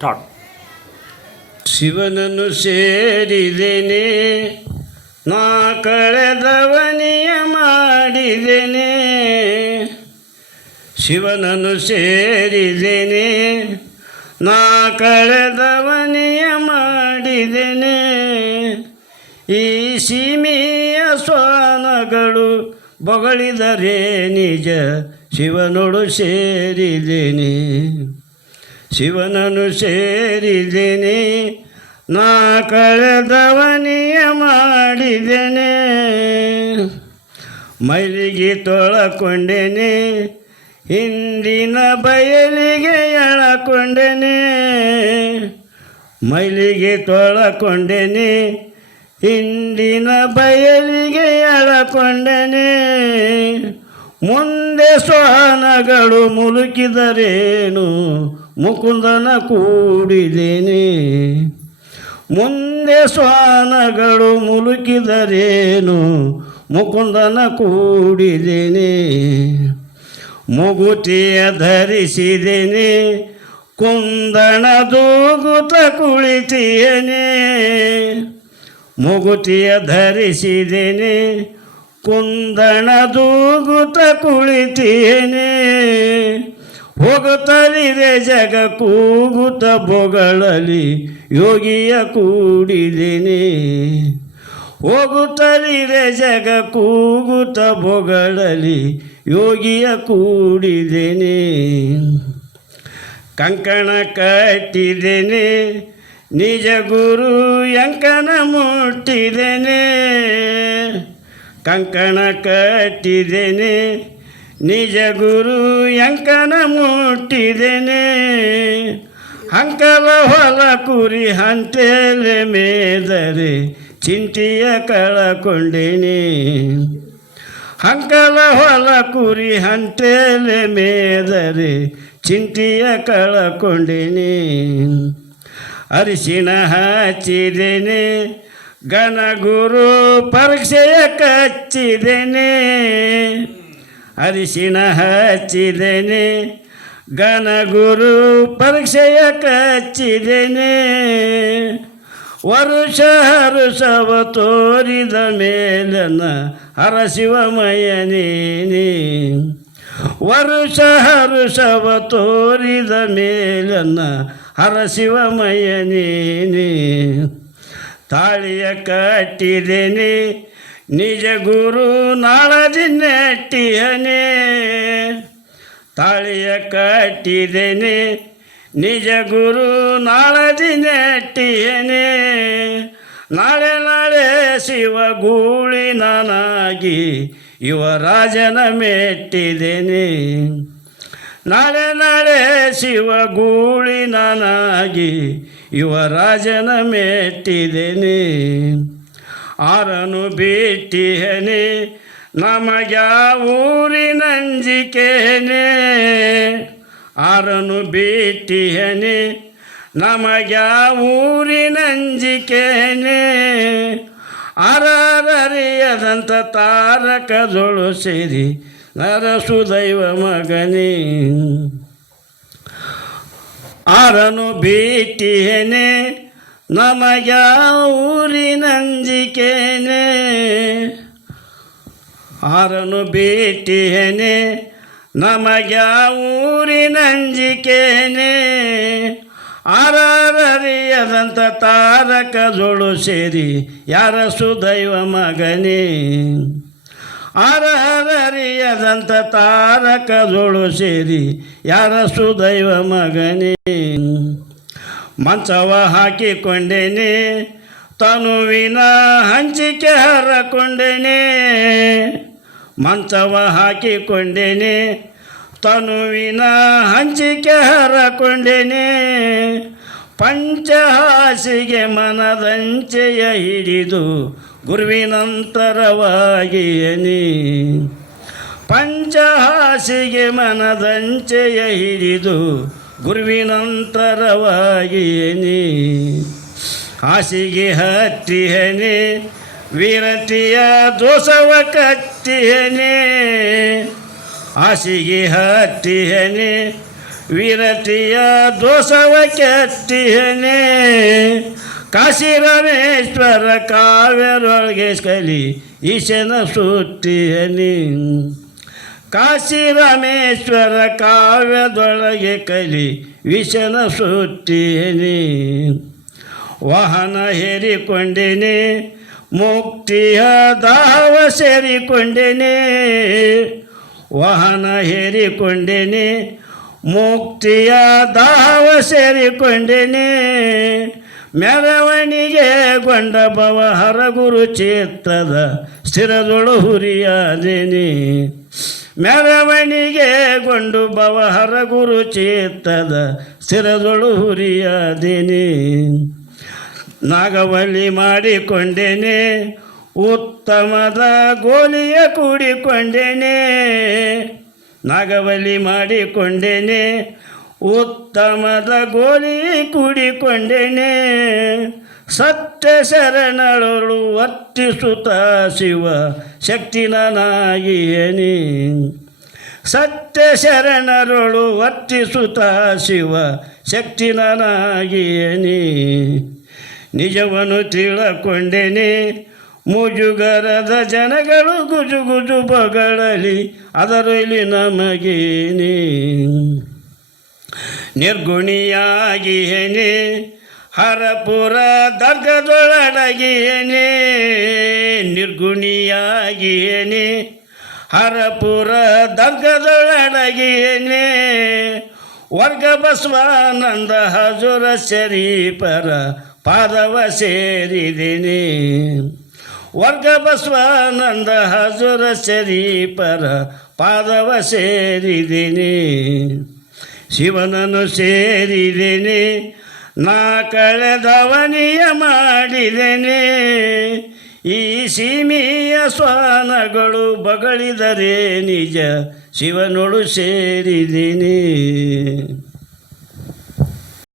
Start. ಶಿವನನ್ನು ಸೇರಿದ್ದೇನೆ, ನಾ ಕಳೆದವನಿಯ ಮಾಡಿದ್ದೇನೆ. ಶಿವನನ್ನು ಸೇರಿದ್ದೇನೆ, ನಾ ಕಳೆದವನಿಯ ಮಾಡಿದ್ದೇನೆ. ಈ ಸೀಮೆಯ ಸ್ವಾನಗಳು ಬೊಗಳಿದರೆ ನಿಜ ಶಿವನೊಡು ಸೇರಿದ್ದೇನೆ. ಶಿವನನ್ನು ಸೇರಿದ್ದೇನೆ, ನಾ ಕಳೆದವನಿಯ ಮಾಡಿದ್ದೇನೆ. ಮೈಲಿಗೆ ತೊಳಕೊಂಡೇನೆ, ಹಿಂದಿನ ಬಯಲಿಗೆ ಎಳಕೊಂಡೇನೆ. ಮೈಲಿಗೆ ತೊಳಕೊಂಡೇನೆ, ಹಿಂದಿನ ಬಯಲಿಗೆ ಎಳಕೊಂಡೇನೆ. ಮುಂದೆ ಶ್ವಾನಗಳು ಮುಲುಕಿದರೇನು ಮುಕುಂದನ ಕೂಡಿದ್ದೇನೆ. ಮುಂದೆ ಶ್ವಾನಗಳು ಮುಲುಕಿದರೇನು ಮುಕುಂದನ ಕೂಡಿದ್ದೇನೆ. ಮುಗುತಿಯ ಧರಿಸಿದ್ದೇನೆ, ಕುಂದಣ ದೂಗುತ್ತ ಕುಳಿತಿಯೇನೆ. ಮುಗುತಿಯ ಧರಿಸಿದ್ದೇನೆ, ಕುಂದಣ ದೂಗುತ್ತ ಕುಳಿತಿಯೇನೆ. ಹೋಗುತ್ತಲಿದೆ ಜಗ ಕೂಗುತ್ತ ಬೊಗಳಲಿ ಯೋಗಿಯ ಕೂಡಿದ್ದೇನೆ. ಹೋಗುತ್ತಲಿದೆ ಜಗ ಕೂಗುತ್ತ ಬೊಗಳಲಿ ಯೋಗಿಯ ಕೂಡಿದ್ದೇನೆ. ಕಂಕಣ ಕಟ್ಟಿದ್ದೇನೆ, ನಿಜ ಗುರು ಯಂಕನ ಮುಟ್ಟಿದ್ದೇನೆ. ಕಂಕಣ ಕಟ್ಟಿದ್ದೇನೆ, ನಿಜ ಗುರು ಯಂಕನ ಮುಟ್ಟಿದ್ದೇನೆ. ಹಂಕಲ ಹೊಲ ಕುರಿ ಹಂತೇಲೆ ಮೇದರೆ ಚಿಂತೆಯ ಕಳಕೊಂಡೇನೆ. ಹಂಕಲ ಹೊಲ ಕುರಿ ಹಂತೇಲೆ ಮೇದರೆ ಚಿಂತೆಯ ಕಳಕೊಂಡೇನೆ. ಅರಿಶಿಣ ಹಚ್ಚಿದ್ದೇನೆ, ಗಣಗುರು ಪರೀಕ್ಷೆಯ ಕಚ್ಚಿದ್ದೇನೆ. ಅರಿಶಿಣ ಹಚ್ಚಿದ್ದೇನೆ, ಗಣಗುರು ಪರೀಕ್ಷೆಯ ಕಚ್ಚಿದ್ದೇನೆ. ವರುಷ ಹರುಷವ ತೋರಿದ ಮೇಲನ ಹರಶಿವಮಯನೇನೆ. ವರುಷ ಹರುಷವ ತೋರಿದ ಮೇಲನ ಹರಶಿವಮಯನೇನೆ. ತಾಳಿಯ ಕಟ್ಟಿದ್ದೇನೆ, ನಿಜ ಗುರು ನಾಳದಿ ನೆಟ್ಟಿಯನೇ. ತಾಳಿಯ ಕಟ್ಟಿದ್ದೇನೆ, ನಿಜ ಗುರು ನಾಳದಿ ನೆಟ್ಟಿಯನೇ. ನಾಳೆ ನಾಳೆ ಶಿವ ಗೂಳಿ ನಾನಾಗಿ ಯುವರಾಜನ ಮೆಟ್ಟಿದ್ದೇನೆ. ನಾಳೆ ನಾಳೆ ಶಿವ ಗೂಳಿ ನಾನಾಗಿ ಯುವರಾಜನ ಮೆಟ್ಟಿದ್ದೇನೆ. ಆರನು ಬಿಟ್ಟಿಯನೆ, ನಮಗ್ಯಾವೂರಿನಂಜಿಕೆನೆ. ಆರನು ಬಿಟ್ಟಿಯನೆ, ನಮಗ್ಯಾವೂರಿನಂಜಿಕೆನೆ. ಅರರಿಯದಂಥ ತಾರಕದೊಳು ಸೇರಿ ನರಸುದೈವ ಮಗನೇ. ಆರನು ಬಿಟ್ಟಿಯನೆ, ನಮಗ್ಯಾವೂರಿನಂಜಿಕೆನೆ. ಆರನು ಬಿಟ್ಟಿಯನೆ, ನಮಗ್ಯಾವೂರಿನಂಜಿಕೆನೆ. ಅರರಿಯದಂಥ ತಾರಕದೊಳು ಸೇರಿ ಯಾರ ಸುದೈವ ಮಗನೇ. ಅರರಿಯದಂಥ ತಾರಕದೊಳು ಸೇರಿ ಯಾರ ಸುದೈವ ಮಗನೇ. ಮಂಚವ ಹಾಕಿಕೊಂಡೇನೆ, ತನುವಿನ ಹಂಚಿಕೆ ಹರಕೊಂಡೇನೆ. ಮಂಚವ ಹಾಕಿಕೊಂಡೇನೆ, ತನುವಿನ ಹಂಚಿಕೆ ಹರಕೊಂಡೇನೆ. ಪಂಚಹಾಸಿಗೆ ಮನದಂಚೆಯ ಹಿಡಿದು ಗುರುವಿನಂತರವಾಗಿಯೇ. ಪಂಚಹಾಸಿಗೆ ಮನದಂಚೆಯ ಹಿಡಿದು ಗುರುವಿನಂತರವಾಗಿಯೇ. ಹಾಸಿಗೆ ಹತ್ತಿಯನೆ, ವೀರತಿಯ ದೋಷವ ಕತ್ತಿಯನೆ. ಹಾಸಿಗೆ ಹತ್ತಿಯನೆ, ವಿರತಿಯ ದೋಷವ ಕೆತ್ತಿಹನೆ ಕಾಶಿರಾಮೇಶ್ವರ ಕಾವ್ಯರೊಳಗೆ ಕಲಿ ಈಶನ ಸುತ್ತಿಹನಿ ಕಾಶಿರಾಮೇಶ್ವರ ಕಾವ್ಯದೊಳಗೆ ಕಲಿ ವಿಷನ ಸುತ್ತಿಹನಿ ವಾಹನ ಹೇರಿಕೊಂಡೆನೆ ಮುಕ್ತಿಯ ದಾವ ಸೇರಿಕೊಂಡೆನೆ ವಾಹನ ಹೇರಿಕೊಂಡೆನೆ ಮುಕ್ತಿಯ ದಾವ ಸೇರಿಕೊಂಡೆನೆ ಮೆರವಣಿಗೆ ಗೊಂಡ ಭವ ಹರಗುರು ಚಿತ್ತದ ಸ್ಥಿರದೊಳು ಹುರಿಯಾದೇನೆ ಮೆರವಣಿಗೆ ಗೊಂಡು ಭವ ಹರಗುರು ಚಿತ್ತದ ಸ್ಥಿರದೊಳು ಹುರಿಯಾದೇನೆ ನಾಗವಲ್ಲಿ ಮಾಡಿಕೊಂಡೆನೆ ಉತ್ತಮದ ಗೋಲಿಯ ಕೂಡಿಕೊಂಡೆನೆ ನಾಗವಲ್ಲಿ ಮಾಡಿಕೊಂಡೆನೆ ಉತ್ತಮದ ಗೋಲಿ ಕೂಡಿಕೊಂಡೆನೆ ಸತ್ಯ ಶರಣಳು ವರ್ತಿಸುತ್ತ ಶಿವ ಶಕ್ತಿ ನಾನಾಗಿಯನಿ ಸತ್ಯ ಶರಣರಳು ವರ್ತಿಸುತ್ತ ಶಿವ ಶಕ್ತಿ ನಾನಾಗಿಯನಿ ನಿಜವನ್ನು ತಿಳಕೊಂಡೆನೆ ಮುಜುಗರದ ಜನಗಳು ಗುಜುಗುಜು ಬಗಳಲಿ ಅದರಲ್ಲಿ ನಮಗೇನೆ ನಿರ್ಗುಣಿಯಾಗಿಯೇನೆ ಹರಪುರ ದರ್ಗದೊಳಗಿಯೇನೆ ನಿರ್ಗುಣಿಯಾಗಿಯೇನೆ ಹರಪುರ ದರ್ಗದೊಳಗಿಯೇನೆ ವರ್ಗ ಬಸವಾನಂದ ಹಜುರ ಶರೀಫರ ಪಾದವ ಸೇರಿದೇನೆ ವರ್ಗ ಬಸವಾನಂದ ಹಜುರ ಶರೀಫರ ಪಾದವ ಸೇರಿದೇನೆ ಶಿವನನ್ನು ಸೇರಿದೇನೆ ನಾ ಕಳೆದವನಿಯ ಮಾಡಿದೇನೆ ಈ ಸೀಮೆಯ ಸ್ವಾನಗಳು ಬಗಳಿದರೆ ನಿಜ ಶಿವನೊಳು ಸೇರಿದೇನೆ.